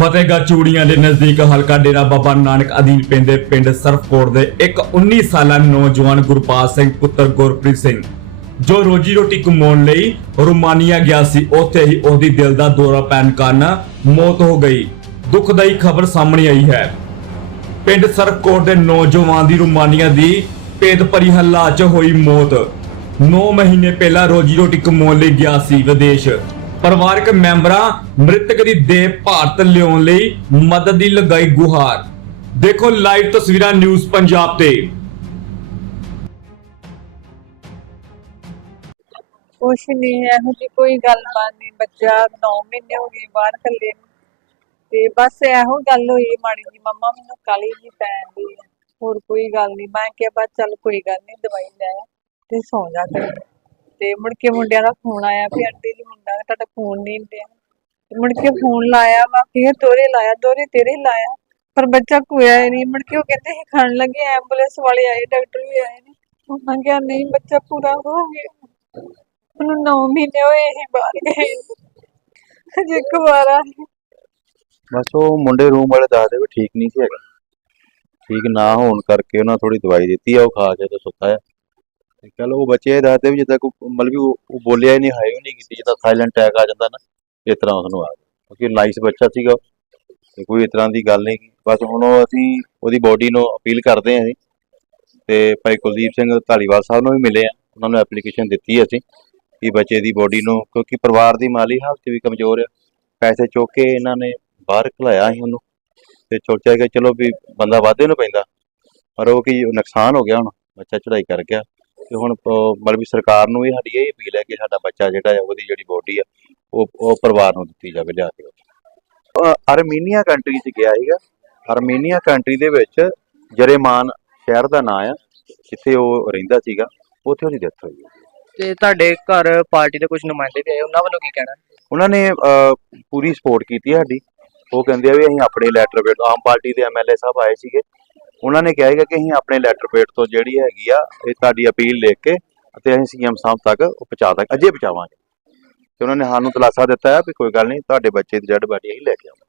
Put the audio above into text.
ਫਤਿਹਗੜ੍ਹ ਚੂੜੀਆਂ ਦੇ ਨਜ਼ਦੀਕ ਹਲਕਾ ਡੇਰਾ ਬਾਬਾ ਨਾਨਕ ਅਧੀਨ ਪੈਂਦੇ ਪਿੰਡ ਸਰਫਕੋਟ ਦੇ ਇੱਕ 19 ਸਾਲਾ ਨੌਜਵਾਨ ਗੁਰਪਾਲ ਸਿੰਘ ਪੁੱਤਰ ਗੁਰਪ੍ਰੀਤ ਸਿੰਘ, ਜੋ ਰੋਜੀ ਰੋਟੀ ਕਮਾਉਣ ਲਈ ਰੋਮਾਨੀਆ ਗਿਆ ਸੀ, ਉੱਥੇ ਹੀ ਉਹਦੀ ਦਿਲ ਦਾ ਦੌਰਾ ਪੈਣ ਕਾਰਨ ਮੌਤ ਹੋ ਗਈ। ਦੁਖਦਾਈ ਖਬਰ ਸਾਹਮਣੇ ਆਈ ਹੈ। ਪਿੰਡ ਸਰਕੋਟ ਦੇ ਨੌਜਵਾਨ ਦੀ ਰੋਮਾਨੀਆ ਦੀ ਭੇਦ ਭਰੀ ਹੱਲਾ 'ਚ ਹੋਈ ਮੌਤ। 9 ਮਹੀਨੇ ਪਹਿਲਾਂ ਰੋਜੀ ਰੋਟੀ ਕਮਾਉਣ ਲਈ ਗਿਆ ਸੀ ਵਿਦੇਸ਼। ਪਰਿਵਾਰਕ ਮੈਂਬਰਾਂ ਮ੍ਰਿਤਕ ਦੀ ਦੇਹ ਭਾਰਤ ਲਿਆਉਣ ਲਈ ਮਦਦ ਦੀ ਲਗਾਈ ਗੁਹਾਰ। ਦੇਖੋ ਲਾਈਵ ਤਸਵੀਰਾਂ ਨਿਊਜ਼ ਪੰਜਾਬ ਤੇ। ਕੁਛ ਨਹੀਂ, ਇਹੋ ਜਿਹੀ ਕੋਈ ਗੱਲਬਾਤ ਨਹੀਂ। ਬੱਚਾ 9 ਮਹੀਨੇ ਹੋ ਗਏ ਬਾਹਰ ਕੱਲੇ ਨੂੰ। ਤੇ ਬਸ ਇਹੋ ਗੱਲ ਹੋਈ ਮਾੜੀ ਜੀ ਮੰਮਾ ਮੈਨੂੰ ਕਾਲੀ ਜੀ ਪੈਂਦੀ ਹੋਰ ਕੋਈ ਗੱਲ ਨਹੀਂ। ਮੈਂ ਕਿਹਾ ਬਸ ਚੱਲ ਕੋਈ ਗੱਲ ਨਹੀਂ, ਦਵਾਈ ਲੈ ਤੇ ਸੌਂ ਜਾ ਕਰ ਤੇ ਮੁੜ ਕੇ ਮੁੰਡਿਆਂ ਦਾ ਫੋਨ ਆਇਆ ਵੀ ਆਂਟੀ ਜੀ, ਮੁੰਡਾ ਤੁਹਾਡਾ ਫੋਨ ਨਹੀਂ ਪਿਆ ਮੁੜ ਕੇ ਫੋਨ ਲਾਇਆ ਵਾ ਫਿਰ ਦੋਰੇ ਲਾਇਆ ਦੋਰੇ ਤੇਰੇ ਲਾਇਆ, ਪਰ ਬੱਚਾ ਕੋਇਆ ਨਹੀਂ। ਮੁੜ ਕੇ ਉਹ ਕਹਿੰਦੇ ਸੀ, ਖਾਣ ਲੱਗੇ, ਐਂਬੂਲੈਂਸ ਵਾਲੇ ਆਏ, ਡਾਕਟਰ ਵੀ ਆਏ ਨੇ। ਉਹਨਾਂ ਕਿਹਾ, ਨਹੀਂ ਬੱਚਾ ਪੂਰਾ ਹੋ ਗਿਆ। ਉਹਨੂੰ 9 ਮਹੀਨੇ ਹੋਏ ਹੀ ਬਾਹਰ ਗਏ ਹਜੇ ਕੁਵਾਰਾ ਹੈ। ਬਸ ਉਹ ਮੁੰਡੇ ਰੂਮ ਵਾਲੇ ਦੱਸਦੇ ਵੀ ਠੀਕ ਨਹੀਂ ਸੀ ਹੈਗਾ। ਠੀਕ ਨਾ ਹੋਣ ਕਰਕੇ ਉਹਨਾਂ ਥੋੜੀ ਦਵਾਈ ਦਿੱਤੀ ਆ, ਉਹ ਖਾ ਕੇ ਤੇ ਸੁੱਤਾ ਆ। ਚਲੋ ਉਹ ਬੱਚੇ ਇਹ ਦੱਸਦੇ ਵੀ ਜਿੱਦਾਂ ਕੋਈ ਮਤਲਬ ਵੀ ਉਹ ਉਹ ਬੋਲਿਆ ਹੀ ਨਹੀਂ ਹਾਈ ਵੀ ਨਹੀਂ ਕੀਤੀ ਜਿੱਦਾਂ ਸਾਇਲੈਂਟ ਅਟੈਕ ਆ ਜਾਂਦਾ ਨਾ ਇਸ ਤਰ੍ਹਾਂ ਉਸਨੂੰ ਆ ਗਿਆ। ਕਿਉਂਕਿ ਨਾਈਸ ਬੱਚਾ ਸੀਗਾ ਉਹ, ਤੇ ਕੋਈ ਇਸ ਤਰ੍ਹਾਂ ਦੀ ਗੱਲ ਨਹੀਂ ਬਸ ਹੁਣ ਉਹ ਅਸੀਂ ਉਹਦੀ ਬੋਡੀ ਨੂੰ ਅਪੀਲ ਕਰਦੇ ਹਾਂ ਜੀ। ਤੇ ਭਾਈ ਕੁਲਦੀਪ ਸਿੰਘ ਧਾਲੀਵਾਲ ਸਾਹਿਬ ਨੂੰ ਵੀ ਮਿਲੇ ਆ ਉਹਨਾਂ ਨੂੰ ਐਪਲੀਕੇਸ਼ਨ ਦਿੱਤੀ ਹੈ ਅਸੀਂ ਕਿ ਬੱਚੇ ਦੀ ਬੋਡੀ ਨੂੰ ਕਿਉਂਕਿ ਪਰਿਵਾਰ ਦੀ ਮਾਲੀ ਹਾਲਤ ਵੀ ਕਮਜ਼ੋਰ ਆ। ਪੈਸੇ ਚੁੱਕ ਕੇ ਇਹਨਾਂ ਨੇ ਬਾਹਰ ਘਲਾਇਆ ਸੀ ਉਹਨੂੰ। ਤੇ ਸੋਚਿਆ ਕਿ ਚਲੋ ਵੀ ਬੰਦਾ ਵਾਧੇ ਨੂੰ ਪੈਂਦਾ। ਪਰ ਉਹ ਕੀ ਨੁਕਸਾਨ ਹੋ ਗਿਆ ਹੁਣ ਬੱਚਾ ਚੜਾਈ ਕਰ ਗਿਆ। ਤੇ ਹੁਣ ਮਤਲਬ ਵੀ ਸਰਕਾਰ ਨੂੰ ਇਹ ਸਾਡੀ ਇਹ ਅਪੀਲ ਹੈ ਕਿ ਸਾਡਾ ਬੱਚਾ ਜਿਹੜਾ ਹੈ ਉਹਦੀ ਜਿਹੜੀ ਬੋਡੀ ਆ ਉਹ ਉਹ ਪਰਿਵਾਰ ਨੂੰ ਦਿੱਤੀ ਜਾਵੇ ਲਿਆ ਕੇ। ਅ, ਅਰਮੀਨੀਆ ਕੰਟਰੀ 'ਚ ਗਿਆ ਸੀਗਾ। ਅਰਮੀਨੀਆ ਕੰਟਰੀ ਦੇ ਵਿੱਚ ਜਰੇਮਾਨ ਸ਼ਹਿਰ ਦਾ ਨਾਂ ਆ ਜਿੱਥੇ ਉਹ ਰਹਿੰਦਾ ਸੀਗਾ ਉੱਥੇ ਉਹਦੀ ਡੈਥ ਹੋਈ। ਤੇ ਤੁਹਾਡੇ ਘਰ ਪਾਰਟੀ ਦੇ ਕੁਝ ਨੁਮਾਇੰਦੇ ਵੀ ਆਏ ਉਹਨਾਂ ਵੱਲੋਂ ਕੀ ਕਹਿਣਾ? ਉਹਨਾਂ ਨੇ ਪੂਰੀ ਸਪੋਰਟ ਕੀਤੀ ਸਾਡੀ। ਉਹ ਕਹਿੰਦੇ ਆ ਵੀ ਅਸੀਂ ਆਪਣੇ ਲੈਟਰ ਪੇਡ ਆਮ ਪਾਰਟੀ ਦੇ ਐਮਐਲਏ ਸਾਹਿਬ ਆਏ ਸੀਗੇ। ਉਹਨਾਂ ਨੇ ਕਿਹਾ ਹੈਗਾ ਕਿ ਅਸੀਂ ਆਪਣੇ ਲੈਟਰ ਪੇਡ ਤੋਂ ਜਿਹੜੀ ਹੈਗੀ ਆ, ਇਹ ਤੁਹਾਡੀ ਅਪੀਲ ਲਿਖ ਕੇ ਅਤੇ ਅਸੀਂ ਸੀਐਮ ਸਾਹਿਬ ਤੱਕ ਉਹ ਪਹੁੰਚਾ ਦਾਂਗੇ ਅਜੇ ਪਹੁੰਚਾਵਾਂਗੇ। ਤੇ ਉਹਨਾਂ ਨੇ ਸਾਨੂੰ ਦਿਲਾਸਾ ਦਿੱਤਾ ਹੈ ਵੀ ਕੋਈ ਗੱਲ ਨਹੀਂ, ਤੁਹਾਡੇ ਬੱਚੇ ਦੀ ਜੜ ਬਾਡੀ ਅਸੀਂ ਲੈ ਕੇ ਆਵਾਂਗੇ।